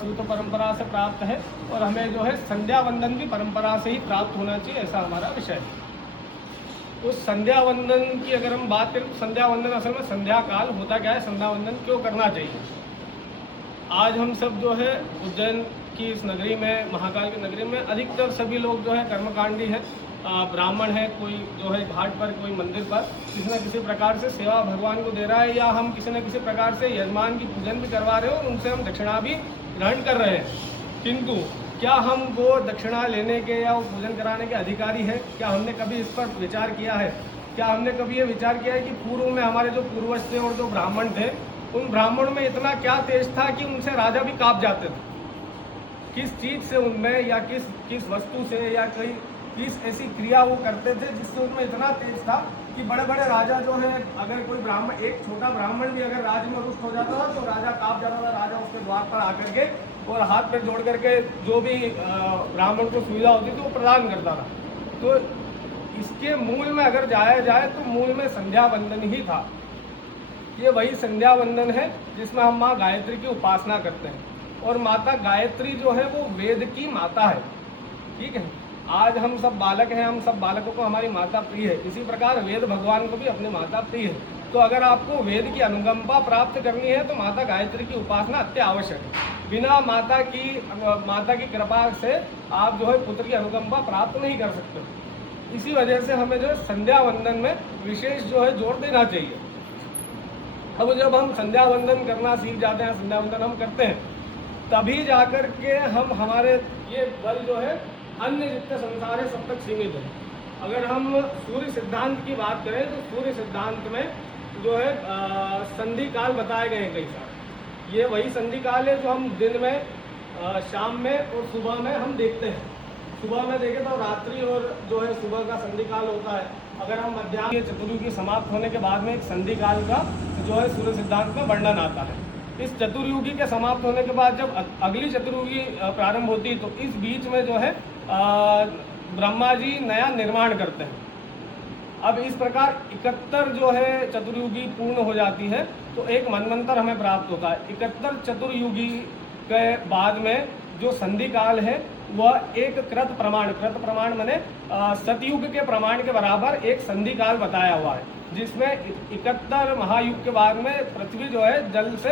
तो परंपरा से प्राप्त है और हमें जो है संध्या वंदन भी परंपरा से ही प्राप्त होना चाहिए, ऐसा हमारा विषय है। उस संध्या वंदन की अगर हम बात करें तो संध्या वंदन असल में संध्या काल होता क्या है, संध्या वंदन क्यों करना चाहिए। आज हम सब जो है उज्जैन की इस नगरी में, महाकाल की नगरी में अधिकतर सभी लोग जो है कर्मकांडी है, ब्राह्मण है, कोई जो है घाट पर, कोई मंदिर पर किसी न किसी प्रकार से सेवा भगवान को दे रहा है, या हम किसी न किसी प्रकार से यजमान की पूजन भी करवा रहे हो और उनसे हम दक्षिणा भी ग्रहण कर रहे हैं। किंतु क्या हम वो दक्षिणा लेने के या वो पूजन कराने के अधिकारी हैं? क्या हमने कभी इस पर विचार किया है? क्या हमने कभी ये विचार किया है कि पूर्व में हमारे जो पूर्वज थे और जो ब्राह्मण थे, उन ब्राह्मणों में इतना क्या तेज था कि उनसे राजा भी कांप जाते थे? किस चीज़ से उनमें, या किस वस्तु से, या किस ऐसी क्रिया वो करते थे जिससे उनमें इतना तेज था कि बड़े बड़े राजा जो है, अगर कोई ब्राह्मण, एक छोटा ब्राह्मण भी अगर राज्य में रुष्ट हो जाता था तो राजा कांप जाता था। राजा उसके द्वार पर आकर के और हाथ पे जोड़ करके जो भी ब्राह्मण को सुविधा होती थी वो प्रदान करता था। तो इसके मूल में अगर जाया जाए तो मूल में संध्या वंदन ही था। ये वही संध्या वंदन है जिसमें हम माँ गायत्री की उपासना करते हैं, और माता गायत्री जो है वो वेद की माता है। ठीक है, आज हम सब बालक हैं, हम सब बालकों को हमारी माता प्रिय है, इसी प्रकार वेद भगवान को भी अपनी माता प्रिय है। तो अगर आपको वेद की अनुकंपा प्राप्त करनी है तो माता गायत्री की उपासना अति आवश्यक है। बिना माता की कृपा से आप जो है पुत्र की अनुकंपा प्राप्त नहीं कर सकते। इसी वजह से हमें जो है संध्या वंदन में विशेष जो है जोर देना चाहिए। अब जब हम संध्या वंदन करना सीख जाते हैं, संध्या वंदन हम करते हैं, तभी जाकर के हम, हमारे ये बल जो है अन्य जितने संसार है सब तक सीमित है। अगर हम सूर्य सिद्धांत की बात करें तो सूर्य सिद्धांत में जो है संधि काल बताए गए हैं कई सारे। ये वही संधि काल है जो हम दिन में, शाम में और सुबह में हम देखते हैं। सुबह में देखें तो रात्रि और जो है सुबह का संधि काल होता है। अगर हम मध्याह्न चतुर्युगी समाप्त होने के बाद में एक संधि काल का जो है सूर्य सिद्धांत में वर्णन आता है। इस चतुर्युगी के समाप्त होने के बाद जब अगली चतुर्युगी प्रारंभ होती है तो इस बीच में जो है ब्रह्मा जी नया निर्माण करते हैं। अब इस प्रकार 71 जो है चतुर्युगी पूर्ण हो जाती है तो एक मनवंतर हमें प्राप्त होता है। 71 चतुर्युगी के बाद में जो संधि काल है वह एक कृत प्रमाण माने सतयुग के प्रमाण के बराबर एक संधि काल बताया हुआ है, जिसमें 71 महायुग के बाद में पृथ्वी जो है जल से